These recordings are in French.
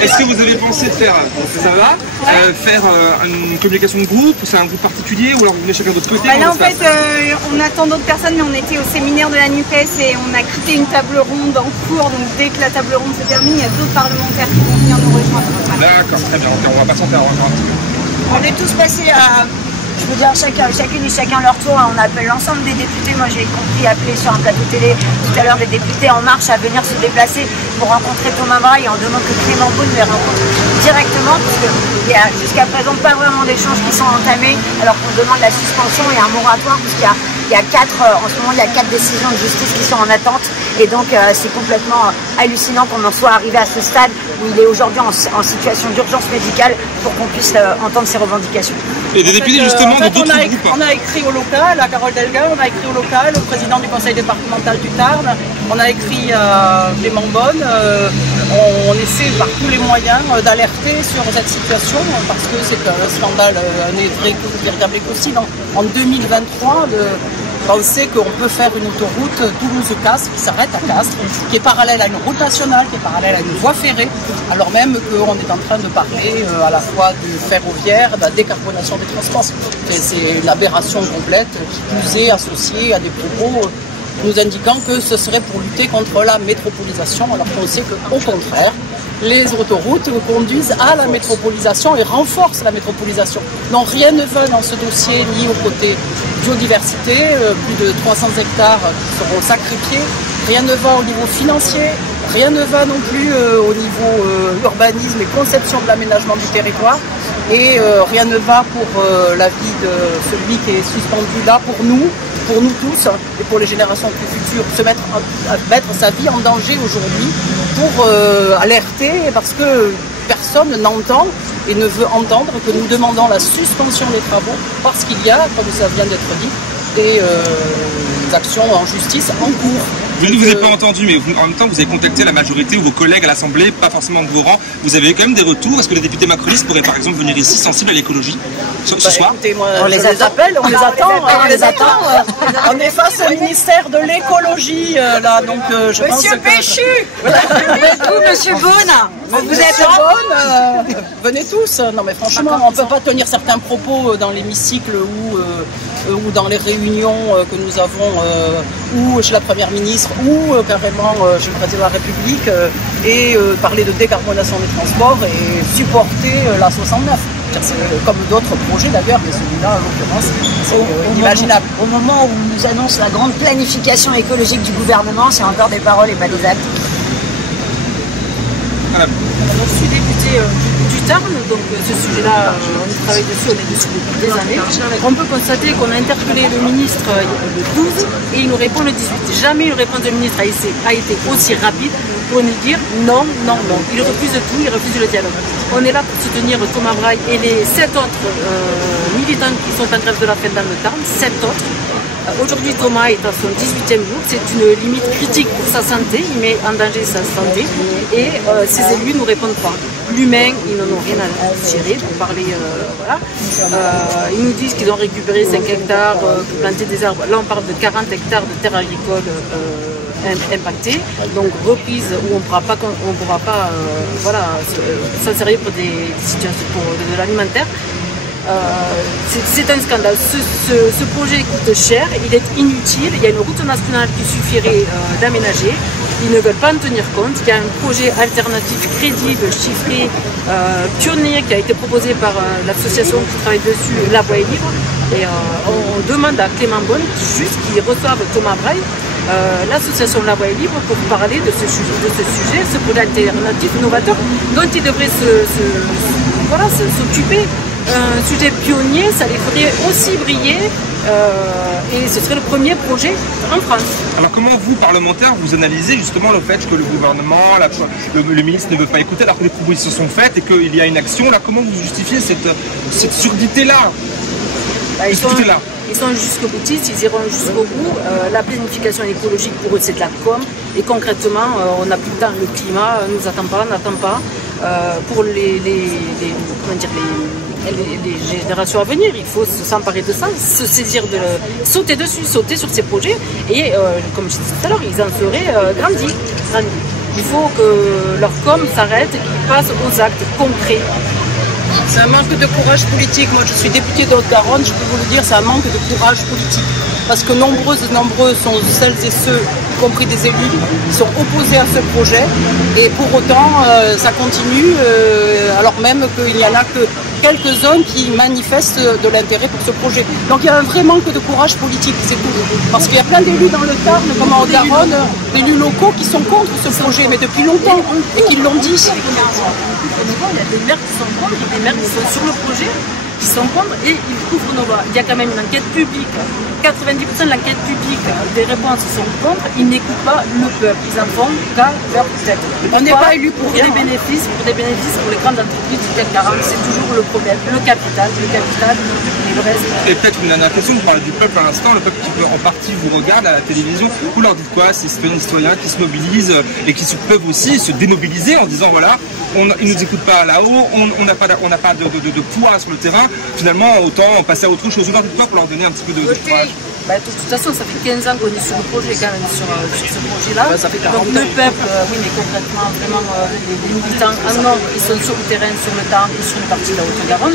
Est-ce que vous avez pensé de faire, faire une communication de groupe, ou c'est un groupe particulier, ou alors vous venez chacun de votre côté? Là en fait on attend d'autres personnes, mais on était au séminaire de la NUPES et on a quitté une table ronde en cours, donc dès que la table ronde se termine, il y a d'autres parlementaires qui vont venir nous rejoindre. D'accord, très bien, on va pas s'en faire encore un petit peu. On est tous passés à... Je veux dire, chacune et chacun leur tour, on appelle l'ensemble des députés. Moi, j'ai compris appeler sur un plateau télé tout à l'heure des députés En Marche à venir se déplacer pour rencontrer Thomas Braille. Et on demande que Clément Beaune les rencontre directement, parce qu'il n'y a jusqu'à présent pas vraiment d'échanges qui sont entamés, alors qu'on demande la suspension et un moratoire, puisqu'il y a en ce moment, il y a 4 décisions de justice qui sont en attente. Et donc, c'est complètement hallucinant qu'on en soit arrivé à ce stade où il est aujourd'hui en situation d'urgence médicale pour qu'on puisse entendre ses revendications. Et des députés justement de d'autres groupes. On a écrit au local, à Carole Delga, on a écrit au local, au président du conseil départemental du Tarn, on a écrit à Clément Beaune, on essaie par tous les moyens d'alerter sur cette situation, parce que c'est un scandale, un véritable écocide en 2023. Penser qu'on peut faire une autoroute Toulouse-Castres qui s'arrête à Castres, qui est parallèle à une route nationale, qui est parallèle à une voie ferrée, alors même qu'on est en train de parler à la fois du ferroviaire, de la décarbonation des transports. C'est une aberration complète qui nous est associée à des propos nous indiquant que ce serait pour lutter contre la métropolisation, alors qu'on sait qu'au contraire, les autoroutes conduisent à la métropolisation et renforcent la métropolisation. Donc rien ne va dans ce dossier ni au côté biodiversité, plus de 300 hectares qui seront sacrifiés, rien ne va au niveau financier, rien ne va non plus au niveau urbanisme et conception de l'aménagement du territoire, et rien ne va pour la vie de celui qui est suspendu là pour nous tous et pour les générations plus futures, mettre sa vie en danger aujourd'hui pour alerter, parce que personne n'entend et ne veut entendre que nous demandons la suspension des travaux, parce qu'il y a, comme ça vient d'être dit, des actions en justice en cours. Je ne vous ai pas entendu, mais en même temps, vous avez contacté la majorité ou vos collègues à l'Assemblée, pas forcément de vos rangs. Vous avez quand même des retours. Est-ce que les députés macronistes pourraient par exemple venir ici sensibles à l'écologie ce soir? Écoutez, moi, on les appelle, on les attend. On est face au ministère de l'écologie, là, donc je pense que... Monsieur Péchu Monsieur Beaune, vous êtes Beaune, venez tous. Non mais franchement, on ne peut pas tenir certains propos dans l'hémicycle ou dans les réunions que nous avons, ou chez la Première ministre, ou carrément chez le président de la République, et parler de décarbonation des transports et supporter la 69. Comme d'autres projets d'ailleurs, mais celui-là en l'occurrence, c'est inimaginable. Au moment où on nous annonce la grande planification écologique du gouvernement, c'est encore des paroles et pas des actes. Je suis députée du Tarn, donc ce sujet-là, on travaille dessus, on est dessus depuis des années. On peut constater qu'on a interpellé le ministre le 12 et il nous répond le 18. Jamais une réponse du ministre a été aussi rapide pour nous dire non, non, non. Il refuse tout, il refuse le dialogue. On est là pour soutenir Thomas Braille et les 7 autres militants qui sont en grève de la faim dans le Tarn, 7 autres. Aujourd'hui, Thomas est à son 18e jour. C'est une limite critique pour sa santé. Il met en danger sa santé. Et ces élus ne nous répondent pas. L'humain, ils n'en ont rien à tirer pour parler. Voilà. Ils nous disent qu'ils ont récupéré 5 hectares pour planter des arbres. Là, on parle de 40 hectares de terres agricoles impactées. Donc, reprise où on ne pourra pas voilà, s'en servir pour des situations pour de l'alimentaire. C'est un scandale. Ce projet coûte cher, il est inutile. Il y a une route nationale qui suffirait d'aménager. Ils ne veulent pas en tenir compte. Il y a un projet alternatif crédible, chiffré, pionnier qui a été proposé par l'association qui travaille dessus, La Voie est libre. Et on demande à Clément Beaune juste qu'il reçoive Thomas Braille, l'association La Voie est libre, pour parler de ce sujet, ce projet alternatif novateur dont il devrait s'occuper. Un sujet pionnier, ça les ferait aussi briller et ce serait le premier projet en France. Alors comment vous, parlementaires, vous analysez justement le fait que le gouvernement, le ministre ne veut pas écouter alors que les propositions sont faites et qu'il y a une action là? Comment vous justifiez cette surdité-là? Ils sont jusqu'au boutistes, ils iront jusqu'au bout. La planification écologique pour eux c'est de la com. Et concrètement, on n'a plus le temps. Le climat ne nous attend pas, on n'attend pas. pour les générations à venir. Il faut s'emparer de ça, se saisir sauter dessus, sauter sur ces projets et comme je disais tout à l'heure, ils en seraient grandis. Il faut que leur com s'arrête et qu'ils passent aux actes concrets. C'est un manque de courage politique. Moi, je suis députée de Haute-Garonne, je peux vous le dire, c'est un manque de courage politique. Parce que nombreux sont celles et ceux, y compris des élus, qui sont opposés à ce projet. Et pour autant, ça continue, alors même qu'il n'y en a que quelques-uns qui manifestent de l'intérêt pour ce projet. Donc il y a un vrai manque de courage politique, c'est tout. Parce qu'il y a plein d'élus dans le Tarn, comme en Haute-Garonne, d'élus locaux qui sont contre ce projet, mais depuis longtemps, et qui l'ont dit. Il y a des maires qui sont contre, il y a des maires qui sont sur le projet, qui sont contre et ils couvrent nos voix. Il y a quand même une enquête publique. 90% de l'enquête publique, des réponses sont contre, ils n'écoutent pas le peuple. Ils en font qu'à leur tête. On n'est pas élu pour des bénéfices, pour les grandes entreprises du CAC 40, c'est toujours le problème. Le capital et le reste. Et peut-être une dernière question, vous parlez du peuple à l'instant, le peuple qui peut en partie vous regarde à la télévision, vous leur dites quoi, ces citoyens qui se mobilisent et qui peuvent aussi se démobiliser en disant voilà, ils ne nous écoutent pas là-haut, on n'a pas de poids sur le terrain, finalement autant passer à autre chose. Vous leur dites quoi pour leur donner un petit peu de courage? De toute façon, ça fait 15 ans qu'on est sur le projet, quand même, sur ce projet-là. Donc le peuple, oui, mais concrètement, vraiment, les militants en nombre, ils sont sur le terrain, sur le Tarn et sur une partie de la Haute-Garonne.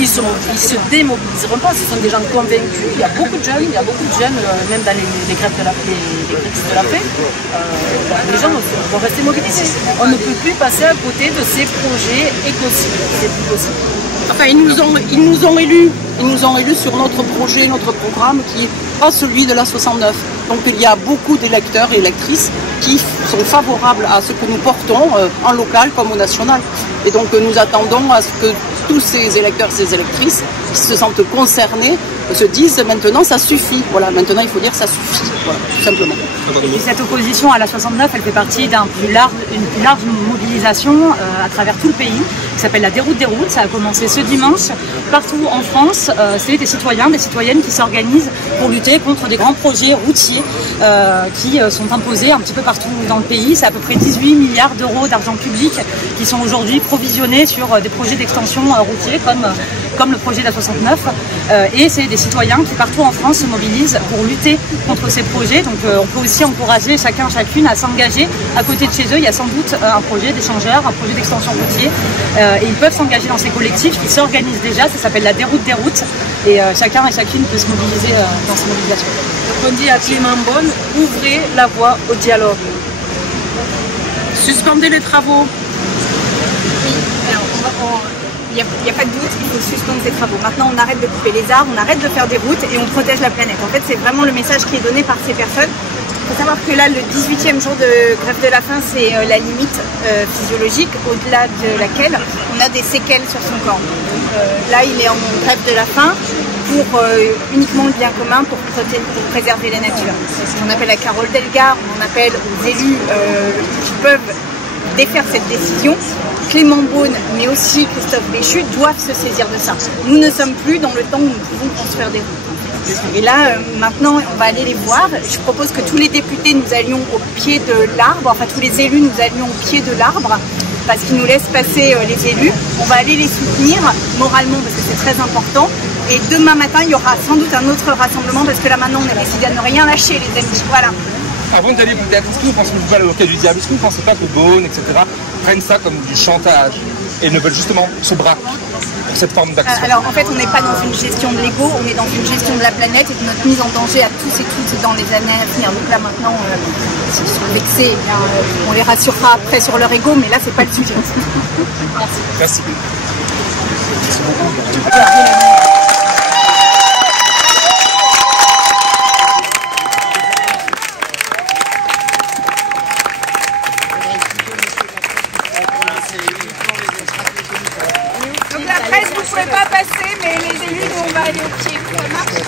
Ils se démobiliseront pas, ce sont des gens convaincus. Il y a beaucoup de jeunes, même dans les grèves de la paix, les gens vont rester mobilisés. On ne peut plus passer à côté de ces projets écocides. C'est plus possible. Enfin, ils nous ont élus sur notre projet, notre programme qui n'est pas celui de la 69. Donc il y a beaucoup d'électeurs et électrices qui sont favorables à ce que nous portons en local comme au national. Et donc nous attendons à ce que tous ces électeurs et ces électrices qui se sentent concernés se disent maintenant ça suffit. Voilà, maintenant il faut dire ça suffit, voilà, tout simplement. Et cette opposition à la 69, elle fait partie d'une plus large mobilisation à travers tout le pays, qui s'appelle la Déroute des routes. Ça a commencé ce dimanche. Partout en France, c'est des citoyens, des citoyennes qui s'organisent pour lutter contre des grands projets routiers qui sont imposés un petit peu partout dans le pays. C'est à peu près 18 milliards d'euros d'argent public qui sont aujourd'hui provisionnés sur des projets d'extension routiers comme le projet de la 69. Et c'est des citoyens qui partout en France se mobilisent pour lutter contre ces projets. Donc on peut aussi encourager chacune à s'engager. À côté de chez eux, il y a sans doute un projet d'échangeur, un projet d'extension routier. Et ils peuvent s'engager dans ces collectifs qui s'organisent déjà. Ça s'appelle la Déroute des routes. Et chacun et chacune peut se mobiliser dans ces mobilisations. Donc on dit à Clément Beaune, ouvrez la voie au dialogue. Suspendez les travaux. Il n'y a pas de doute, il faut suspendre ces travaux. Maintenant, on arrête de couper les arbres, on arrête de faire des routes et on protège la planète. En fait, c'est vraiment le message qui est donné par ces personnes. Il faut savoir que là, le 18e jour de grève de la faim, c'est la limite physiologique, au-delà de laquelle on a des séquelles sur son corps. Là, il est en grève de la faim pour uniquement le bien commun, pour préserver la nature. C'est ce qu'on appelle la Carole Delga, on appelle aux élus qui peuvent défaire cette décision. Clément Beaune, mais aussi Christophe Béchu, doivent se saisir de ça. Nous ne sommes plus dans le temps où nous pouvons construire des routes. Et là, maintenant, on va aller les voir. Je propose que tous les députés, nous allions au pied de l'arbre, enfin tous les élus, nous allions au pied de l'arbre, parce qu'ils nous laissent passer les élus. On va aller les soutenir moralement, parce que c'est très important. Et demain matin, il y aura sans doute un autre rassemblement, parce que là, maintenant, on est décidé à ne rien lâcher, les amis. Voilà. Avant d'aller peut-être, est-ce que vous pensez que vous pouvez l'avocat du diable? Est-ce que vous ne pensez pas que Beaune, etc., prennent ça comme du chantage et ne veulent justement se braquer pour cette forme d'action? Alors en fait, on n'est pas dans une gestion de l'ego, on est dans une gestion de la planète et de notre mise en danger à tous et toutes dans les années à venir. Donc là maintenant, s'ils sont vexés, eh bien, on les rassurera après sur leur ego, mais là c'est pas le sujet. Merci. Donc la presse, vous ne pouvez pas passer, mais les élus, nous, on va aller au pied. Ça marche?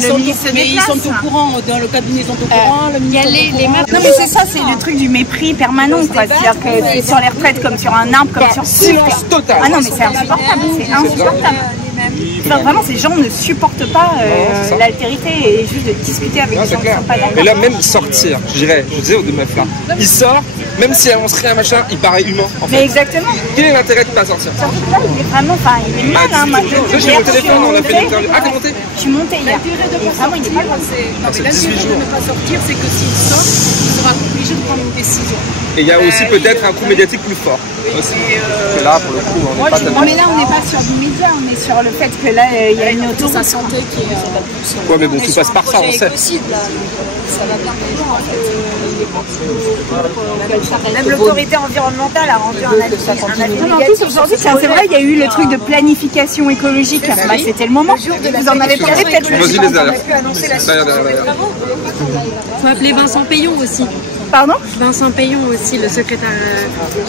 le ministre se déplace. Ils sont au courant, dans le cabinet ils sont au courant, le ministre est au courant. Non mais c'est ça, c'est le truc du mépris permanent, quoi. C'est-à-dire que sur les retraites comme sur un arbre, comme sur silence total. Ah non mais c'est insupportable, c'est insupportable. Enfin, vraiment, ces gens ne supportent pas l'altérité et juste de discuter avec des gens qui ne sont pas d'accord. Et là, même sortir, je disais aux deux meufs là, il sort, même si on serait un machin, il paraît humain en fait. Mais exactement. Quel est l'intérêt de ne pas sortir? Surtout que là, il est vraiment, enfin, il est mal, hein. Moi, j'ai mon téléphone, on a fait une interview. Ah, t'es monté? Je suis montée hier. Et vraiment, il est pas loin. L'intérêt de ne pas sortir, c'est que s'il sort, il sera obligé de prendre une décision. Et il y a aussi peut-être un coup médiatique plus fort. Aussi. Que là, pour le coup, on n'est pas tellement... Non, mais là, on n'est pas sur du média, on est sur le fait que là, il y a une autoroute. Sa santé qui est... Ouais, mais bon, tout passe par ça, on sait. Ça va bien même l'autorité environnementale a rendu un avis En plus, aujourd'hui, c'est vrai, il y a eu le truc de planification écologique. Bah, c'était le moment. Vous en avez parlé peut-être. Vas-y, les derrière. Il faut appeler Vincent Payon aussi. Pardon? Vincent Payon aussi, le secrétaire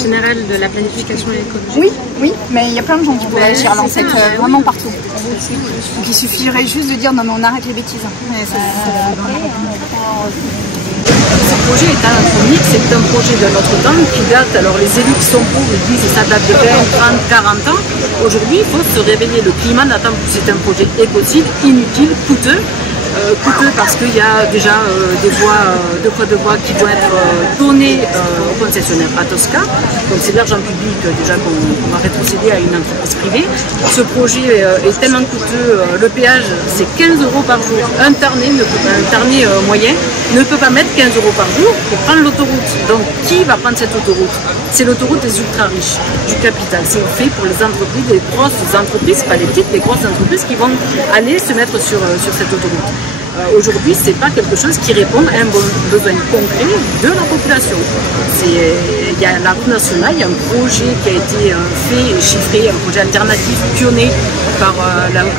général de la planification écologique. Oui, oui, mais il y a plein de gens qui vont agir dans cette, vraiment partout. Donc il suffirait juste de dire non mais on arrête les bêtises. Ce projet est anachronique, c'est un projet de notre temps qui date, alors les élus qui sont pour, ils disent que ça date de 20, 30, 40 ans. Aujourd'hui, il faut se réveiller, le climat n'attend plus, c'est un projet écocide, inutile, coûteux. Coûteux parce qu'il y a déjà des voies, deux fois de voies qui vont être données au concessionnaire Atosca. Donc c'est de l'argent public déjà qu'on va rétrocéder à une entreprise privée. Ce projet est tellement coûteux, le péage c'est 15 € par jour. Un tarné moyen ne peut pas mettre 15 € par jour pour prendre l'autoroute. Donc qui va prendre cette autoroute? C'est l'autoroute des ultra riches, du capital. C'est fait pour les entreprises, les grosses entreprises, pas les petites, les grosses entreprises qui vont aller se mettre sur cette autoroute. Aujourd'hui, ce n'est pas quelque chose qui répond à un besoin concret de la population. Il y a la route nationale, il y a un projet qui a été fait et chiffré, un projet alternatif pionnier par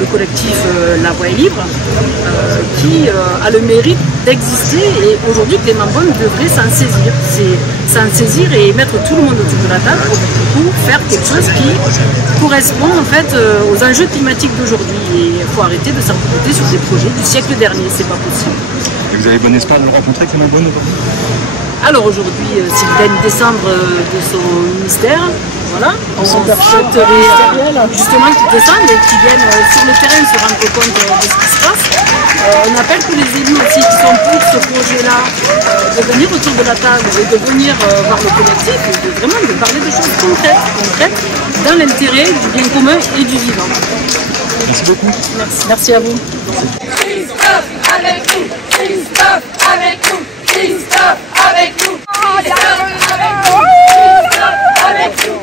le collectif La Voie est libre, qui a le mérite d'exister et aujourd'hui Clément Beaune devrait s'en saisir. S'en saisir et mettre tout le monde autour de la table pour faire quelque chose qui correspond en fait aux enjeux climatiques d'aujourd'hui. Et il faut arrêter de s'arc-bouter sur des projets du siècle dernier, c'est pas possible. Et vous avez bon espoir de le rencontrer, Clément Beaune, aujourd'hui? Alors aujourd'hui, s'il vient descendre de son ministère, voilà, on souhaiterait justement qu'ils descendent et qu'ils viennent sur le terrain se rendre compte de ce qui se passe. On appelle tous les élus aussi qui sont pour ce projet-là de venir autour de la table et de venir voir le collectif et vraiment de parler de choses concrètes dans l'intérêt du bien commun et du vivant. Merci beaucoup. Merci à vous. Christophe avec nous, Christophe avec nous, Christophe avec nous, Christophe avec nous,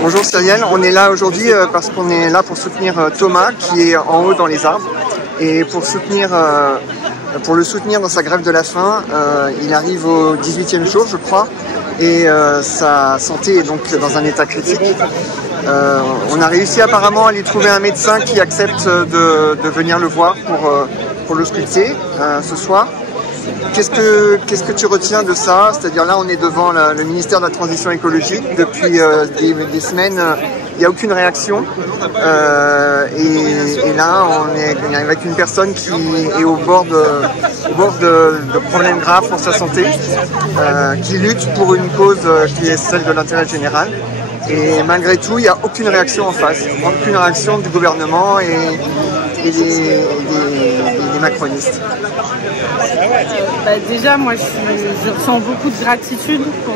Bonjour Cyrielle, on est là aujourd'hui parce qu'on est là pour soutenir Thomas qui est en haut dans les arbres et pour le soutenir dans sa grève de la faim. Il arrive au 18e jour je crois et sa santé est donc dans un état critique. On a réussi apparemment à lui trouver un médecin qui accepte de venir le voir pour le sculpter ce soir. Qu'est-ce que tu retiens de ça? C'est-à-dire là on est devant le ministère de la Transition écologique depuis des semaines, il n'y a aucune réaction et là on est avec une personne qui est au bord de problèmes graves pour sa santé, qui lutte pour une cause qui est celle de l'intérêt général. Et malgré tout, il n'y a aucune réaction en face, aucune réaction du gouvernement et des macronistes. Déjà, moi, je ressens beaucoup de gratitude pour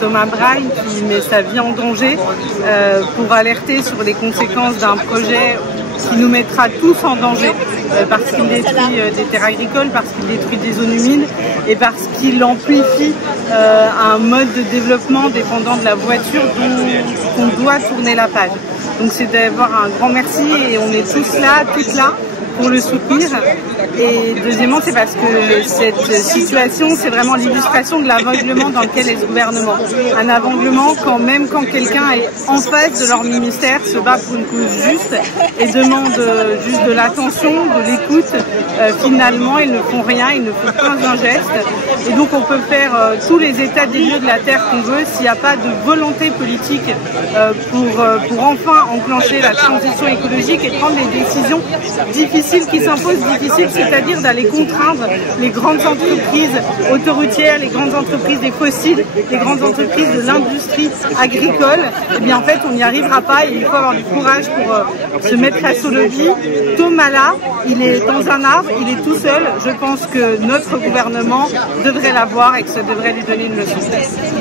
Thomas Braille qui met sa vie en danger pour alerter sur les conséquences d'un projet qui nous mettra tous en danger parce qu'il détruit des terres agricoles, parce qu'il détruit des zones humides et parce qu'il amplifie un mode de développement dépendant de la voiture dont on doit tourner la page. Donc c'est d'avoir un grand merci et on est tous là, toutes là, pour le soutenir. Et deuxièmement, c'est parce que cette situation, c'est vraiment l'illustration de l'aveuglement dans lequel est ce gouvernement. Un aveuglement même quand quelqu'un est en face de leur ministère, se bat pour une cause juste et demande juste de l'attention, de l'écoute. Finalement, ils ne font rien, ils ne font pas un geste. Et donc on peut faire tous les états des lieux de la Terre qu'on veut, s'il n'y a pas de volonté politique pour enfin enclencher la transition écologique et prendre les décisions difficiles qui s'imposent, c'est-à-dire d'aller contraindre les grandes entreprises autoroutières, les grandes entreprises des fossiles, les grandes entreprises de l'industrie agricole. Eh bien en fait on n'y arrivera pas et il faut avoir du courage pour se mettre face au lobby. Thomas là, il est dans un arbre, il est tout seul. Je pense que notre gouvernement devrait l'avoir et que ça devrait lui donner une leçon.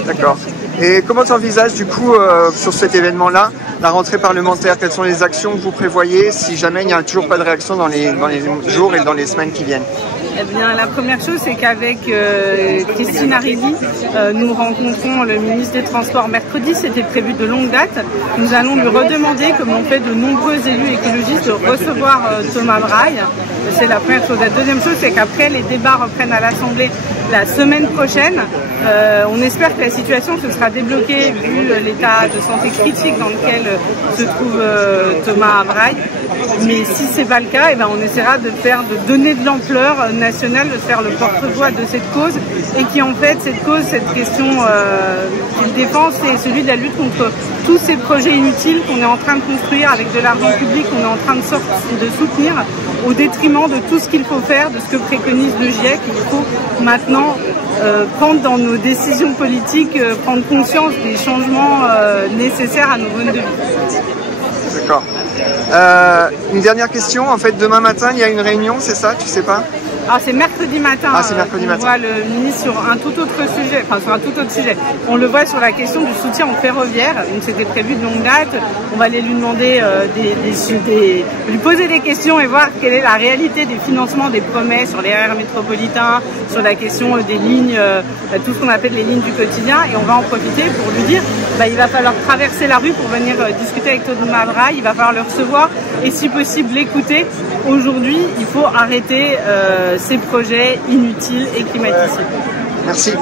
D'accord. Et comment tu envisages du coup sur cet événement-là, la rentrée parlementaire? Quelles sont les actions que vous prévoyez si jamais il n'y a toujours pas de réaction dans les jours et dans les semaines qui viennent? Eh bien, la première chose, c'est qu'avec Christine Arrivi, nous rencontrons le ministre des Transports mercredi. C'était prévu de longue date. Nous allons lui redemander, comme l'ont fait de nombreux élus écologistes, de recevoir Thomas Braille. C'est la première chose. La deuxième chose, c'est qu'après, les débats reprennent à l'Assemblée la semaine prochaine. On espère que la situation se sera débloquée vu l'état de santé critique dans lequel se trouve Thomas Braille. Mais si c'est pas le cas, eh ben on essaiera de donner de l'ampleur nationale, de faire le porte-voix de cette cause et qui en fait cette question qu'il défend, c'est celui de la lutte contre tous ces projets inutiles qu'on est en train de construire avec de l'argent public, qu'on est en train de soutenir au détriment de tout ce qu'il faut faire, de ce que préconise le GIEC. Il faut maintenant prendre dans nos décisions politiques, prendre conscience des changements nécessaires à nos modes de vie. D'accord. Une dernière question, en fait demain matin il y a une réunion, c'est ça, tu sais pas? Alors c'est mercredi matin. Ah, c'est mercredi matin. On voit le ministre sur un tout autre sujet, enfin sur un tout autre sujet. On le voit sur la question du soutien aux ferroviaires. Donc c'était prévu de longue date. On va aller lui demander lui poser des questions et voir quelle est la réalité des financements des promesses sur les RER métropolitains, sur la question des lignes, tout ce qu'on appelle les lignes du quotidien. Et on va en profiter pour lui dire, il va falloir traverser la rue pour venir discuter avec Thomas Braille. Il va falloir le recevoir et si possible l'écouter. Aujourd'hui, il faut arrêter ces projets inutiles et climaticides. Merci.